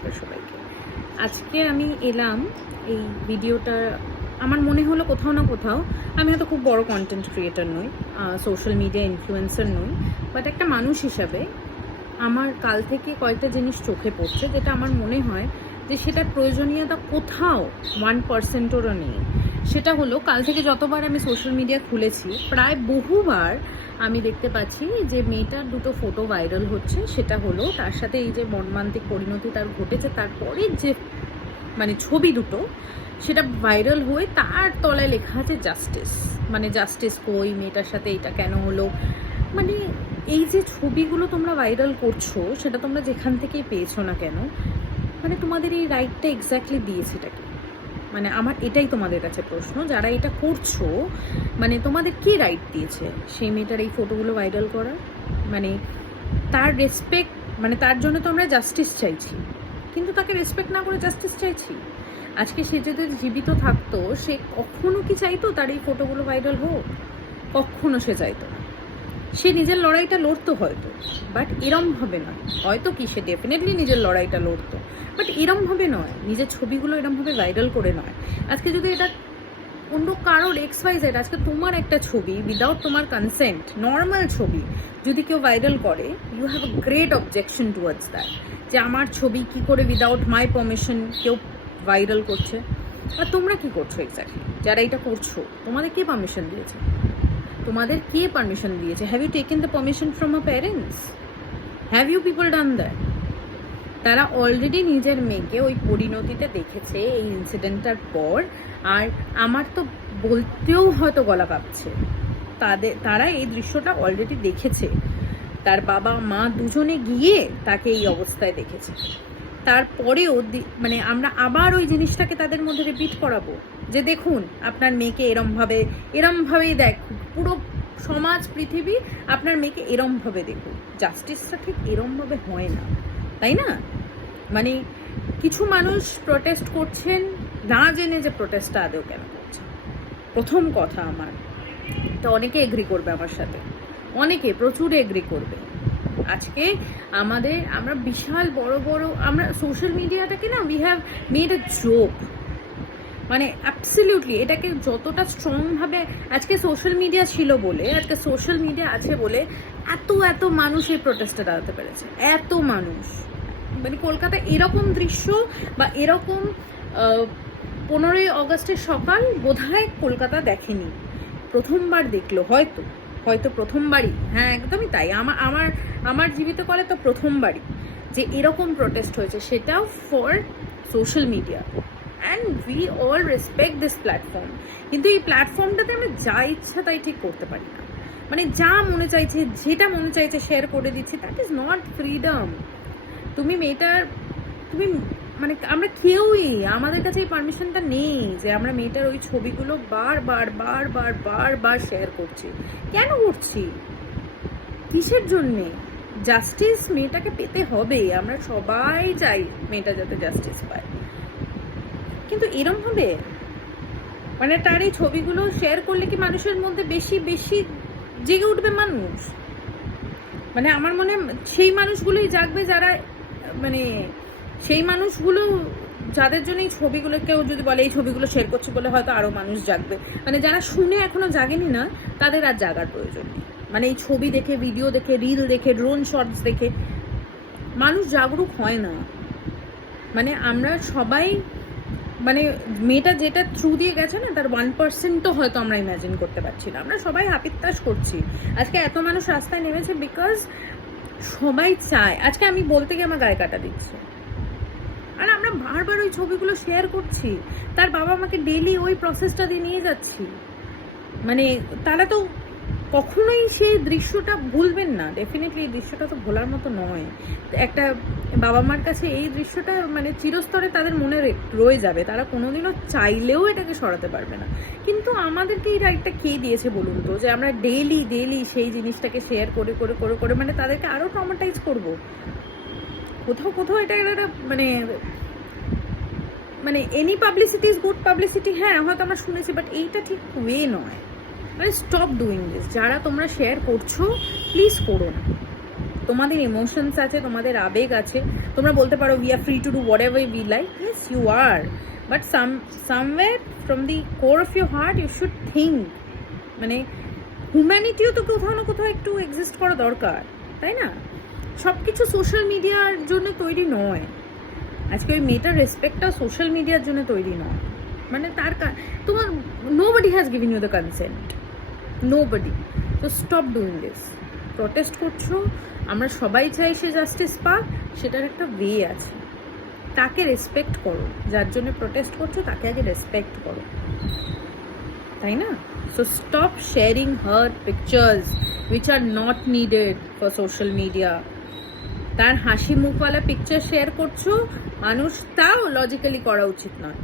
নমস্কার সবাইকে। আজকে আমি এলাম এই ভিডিওটা, আমার মনে হলো কোথাও না কোথাও আমি হয়তো খুব বড় কন্টেন্ট ক্রিয়েটার নই, সোশ্যাল মিডিয়া ইনফ্লুয়েন্সার নই, বাট একটা মানুষ হিসাবে আমার কাল থেকে কয়েকটা জিনিস চোখে পড়ছে যেটা আমার মনে হয় যে সেটার প্রয়োজনীয়তা কোথাও 1%-ও নেই। সেটা হলো, কাল থেকে যতবার আমি সোশ্যাল মিডিয়া খুলেছি প্রায় বহুবার আমি দেখতে পাচ্ছি যে মেয়েটার দুটো ফটো ভাইরাল হচ্ছে। সেটা হলো তার সাথে এই যে মর্মান্তিক পরিণতি তার ঘটেছে তারপরের যে মানে ছবি দুটো, সেটা ভাইরাল হয়ে তার তলায় লেখা আছে জাস্টিস। মানে জাস্টিস কই, মেয়েটার সাথে এটা কেন হলো। মানে এই যে ছবিগুলো তোমরা ভাইরাল করছো সেটা তোমরা যেখান থেকেই পেয়েছো না কেন, মানে তোমাদের এই রাইটটা এক্স্যাক্টলি দিয়েছে এটা কি? মানে আমার এটাই তোমাদের কাছে প্রশ্ন, যারা এটা করছো মানে তোমাদের কি রাইট দিয়েছে সেই মেয়েটার এই ফটোগুলো ভাইরাল করার? মানে তার রেসপেক্ট, মানে তার জন্য তো আমরা জাস্টিস চাইছি, কিন্তু তাকে রেসপেক্ট না করে জাস্টিস চাইছি। আজকে সে যদি জীবিত থাকতো সে কখনো কি চাইতো তার এই ফটোগুলো ভাইরাল হোক? কখনো সে চাইতো না। সে নিজের লড়াইটা লড়তো হয়তো, বাট এরমভাবে নয়। হয়তো কি, সে ডেফিনেটলি নিজের লড়াইটা লড়তো, বাট এরমভাবে নয়, নিজের ছবিগুলো এরমভাবে ভাইরাল করে নয়। আজকে যদি এটা অন্য কারোর XYZ, আজকে তোমার একটা ছবি উইদাউট তোমার কনসেন্ট, নর্মাল ছবি যদি কেউ ভাইরাল করে, you have a great objection towards that, যে আমার ছবি কি করে উইদাউট মাই পারমিশন কেউ ভাইরাল করছে। আর তোমরা কি করছো এক্স্যাক্টলি যারা এটা করছো? তোমাদের কে পারমিশন দিয়েছে? তোমাদের কে পারমিশন দিয়েছে? Have you taken the permission from a parents? Have you people done that? তারা অলরেডি নিজের মেয়েকে ওই পরিণতিতে দেখেছে এই ইনসিডেন্টটার পর। আর আমার তো বলতেও হয়তো গলা কাঁপছে, তারা এই দৃশ্যটা অলরেডি দেখেছে। তার বাবা মা দুজনে গিয়ে তাকে এই অবস্থায় দেখেছে। তারপরেও মানে আমরা আবার ওই জিনিসটাকে তাদের মধ্যে রিপিট করাবো যে দেখুন আপনার মেয়েকে এরমভাবেই দেখ, পুরো সমাজ পৃথিবী আপনার মেয়েকে এরমভাবে দেখুন। জাস্টিসটা ঠিক এরমভাবে হয় না, তাই না? মানে কিছু মানুষ প্রোটেস্ট করছেন না জেনে যে প্রোটেস্টটা আদৌ কেন করছে। প্রথম কথা, আমার তো অনেকে এগ্রি করবে আমার সাথে, অনেকে প্রচুর এগ্রি করবে। আজকে আমরা বিশাল বড় বড়, আমরা সোশ্যাল মিডিয়াটাকে না we have made a joke. মানে অ্যাবসলিউটলি এটাকে যতটা স্ট্রংভাবে আজকে সোশ্যাল মিডিয়া ছিল বলে, আজকে সোশ্যাল মিডিয়া আছে বলে এত মানুষ এই প্রোটেস্টে দাঁড়াতে পেরেছে। এত মানুষ, মানে কলকাতা এরকম দৃশ্য বা এরকম 15ই অগস্টের সকাল বোধহয় কলকাতা দেখেনি, প্রথমবার দেখলো হয়তো প্রথমবারই। হ্যাঁ, একদমই তাই। আমার জীবিত কলে তো প্রথমবারই যে এরকম প্রোটেস্ট হয়েছে, সেটাও for social media. And we all respect this platform. কিন্তু এই প্ল্যাটফর্মটাতে আমরা যা ইচ্ছা তাই ঠিক করতে পারি না। মানে যা মনে চাইছে, যেটা মনে চাইছে শেয়ার করে দিচ্ছি, দ্যাট ইজ নট ফ্রিডম। তুমি মানে আমরা কেউই, আমাদের কাছে এই পারমিশনটা নেই যে আমরা মেয়েটার ওই ছবিগুলো বার শেয়ার করছি। কেন করছি? কিসের জন্যে? জাস্টিস মেয়েটাকে পেতে হবে, আমরা সবাই চাই মেয়েটা যাতে জাস্টিস পায়। কিন্তু এরম হবে, মানে তার এই ছবিগুলো শেয়ার করলে কি মানুষের মধ্যে বেশি জেগে উঠবে মানুষ? মানে আমার মনে হয় সেই মানুষগুলোই জাগবে যারা, মানে সেই মানুষগুলো যাদের জন্য এই ছবিগুলো, কেউ যদি বলে এই ছবিগুলো শেয়ার করছে বলে হয়তো আরো মানুষ জাগবে। মানে যারা শুনে এখনো জাগেনি না, তাদের আর জাগার প্রয়োজন নেই। মানে এই ছবি দেখে, ভিডিও দেখে, রিল দেখে, ড্রোন শটস দেখে মানুষ জাগরুক হয় না। মানে আমরা সবাই, মানে মেয়েটা যেটা থ্রু দিয়ে গেছে না, তার 1%ও হয়তো আমরা ইমাজিন করতে পারছি না। আমরা সবাই হাপিত্তাস করছি। আজকে এত মানুষ রাস্তায় নেমেছে বিকজ সবাই চায়। আজকে আমি বলতে গিয়ে আমার গায়ে কাটা দিচ্ছে, আর আমরা বারবার ওই ছবিগুলো শেয়ার করছি। তার বাবা আমাকে ডেইলি ওই প্রসেসটা দিয়ে নিয়ে যাচ্ছি। মানে তারা তো কখনোই সেই দৃশ্যটা ভুলবেন না। ডেফিনেটলি এই দৃশ্যটা তো ভোলার মতো নয়। একটা বাবা মার কাছে এই দৃশ্যটা মানে চিরস্তরে তাদের মনে রয়ে যাবে। তারা কোনোদিনও চাইলেও এটাকে সরাতে পারবে না। কিন্তু আমাদেরকে এই রাইটটা কে দিয়েছে বলুন তো, যে আমরা ডেইলি সেই জিনিসটাকে শেয়ার করে মানে তাদেরকে আরও ট্রমাটাইজ করবো? কোথাও এটা একটা মানে any publicity is good publicity. হ্যাঁ, হয়তো আমরা শুনেছি, বাট এইটা ঠিক ওয়ে নয়। মানে স্টপ ডুইং দিস। যারা তোমরা শেয়ার করছো প্লিজ করো না। তোমাদের ইমোশনস আছে, তোমাদের আবেগ আছে, তোমরা বলতে পারো we are free to do whatever we like. Yes, you are. But somewhere from the core of your heart you should think, মানে হিউম্যানিটিও তো কোথাও না কোথাও একটু এক্সিস্ট করা দরকার, তাই না? সব কিছু সোশ্যাল মিডিয়ার জন্য তৈরি নয়। আজকে ওই মেয়েটার রেসপেক্টটা সোশ্যাল মিডিয়ার জন্য তৈরি নয়। মানে তোমার nobody has given you the consent, nobody. তো স্টপ ডুইং দিস। প্রটেস্ট করছো, আমরা সবাই চাই সে জাস্টিস পাক, সেটার একটা ওয়ে আছে। তাকে রেসপেক্ট করো, যার জন্য প্রটেস্ট করছো তাকে আগে রেসপেক্ট করো, তাই না? So stop sharing her pictures which are not needed for social media. তার হাসি মুখওয়ালা পিকচার শেয়ার করছো, মানুষ তাও লজিক্যালি করা উচিত নয়,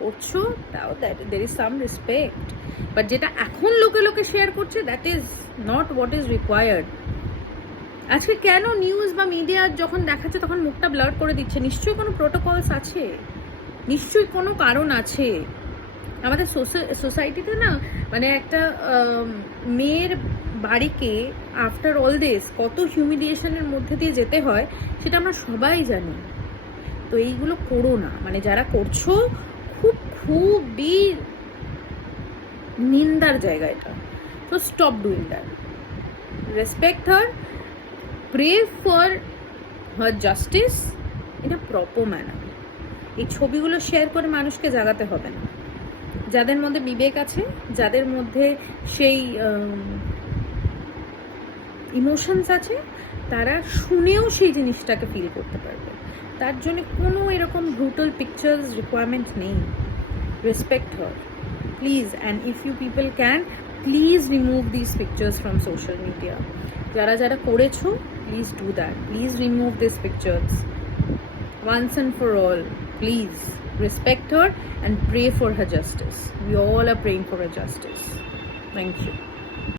করছো তাও there is some respect. But যেটা এখন লোকে লোকে শেয়ার করছে, that is not what is required. আজকে কেন নিউজ বা মিডিয়া যখন দেখাচ্ছে তখন মুখটা ব্লার করে দিচ্ছে? নিশ্চয়ই কোনো প্রোটোকলস আছে, নিশ্চয়ই কোনো কারণ আছে। আমাদের সোসাইটিতে না, মানে একটা মেয়ের বাড়িকে আফটার অল দিস কত হিউমিলিয়েশনের মধ্যে দিয়ে যেতে হয় সেটা আমরা সবাই জানি। তো এইগুলো করো না, মানে যারা করছো খুবই নিন্দার জায়গা এটা। তো stop doing that, respect her, pray for her justice in a proper manner. এই ছবিগুলো শেয়ার করে মানুষকে জাগাতে হবে না। যাদের মধ্যে বিবেক আছে, যাদের মধ্যে সেই ইমোশনস আছে, তারা শুনেও সেই জিনিসটাকে ফিল করতে পারবে। তার জন্য কোনো এরকম ব্রুটাল পিকচার্স রিকোয়ারমেন্ট নেই। Respect her please, and if you people can, please remove this pictures from social media. যারা যারা করেছো, please do that. Please remove this pictures once and for all. Please respect her and pray for her justice. We all are praying for her justice. Thank you.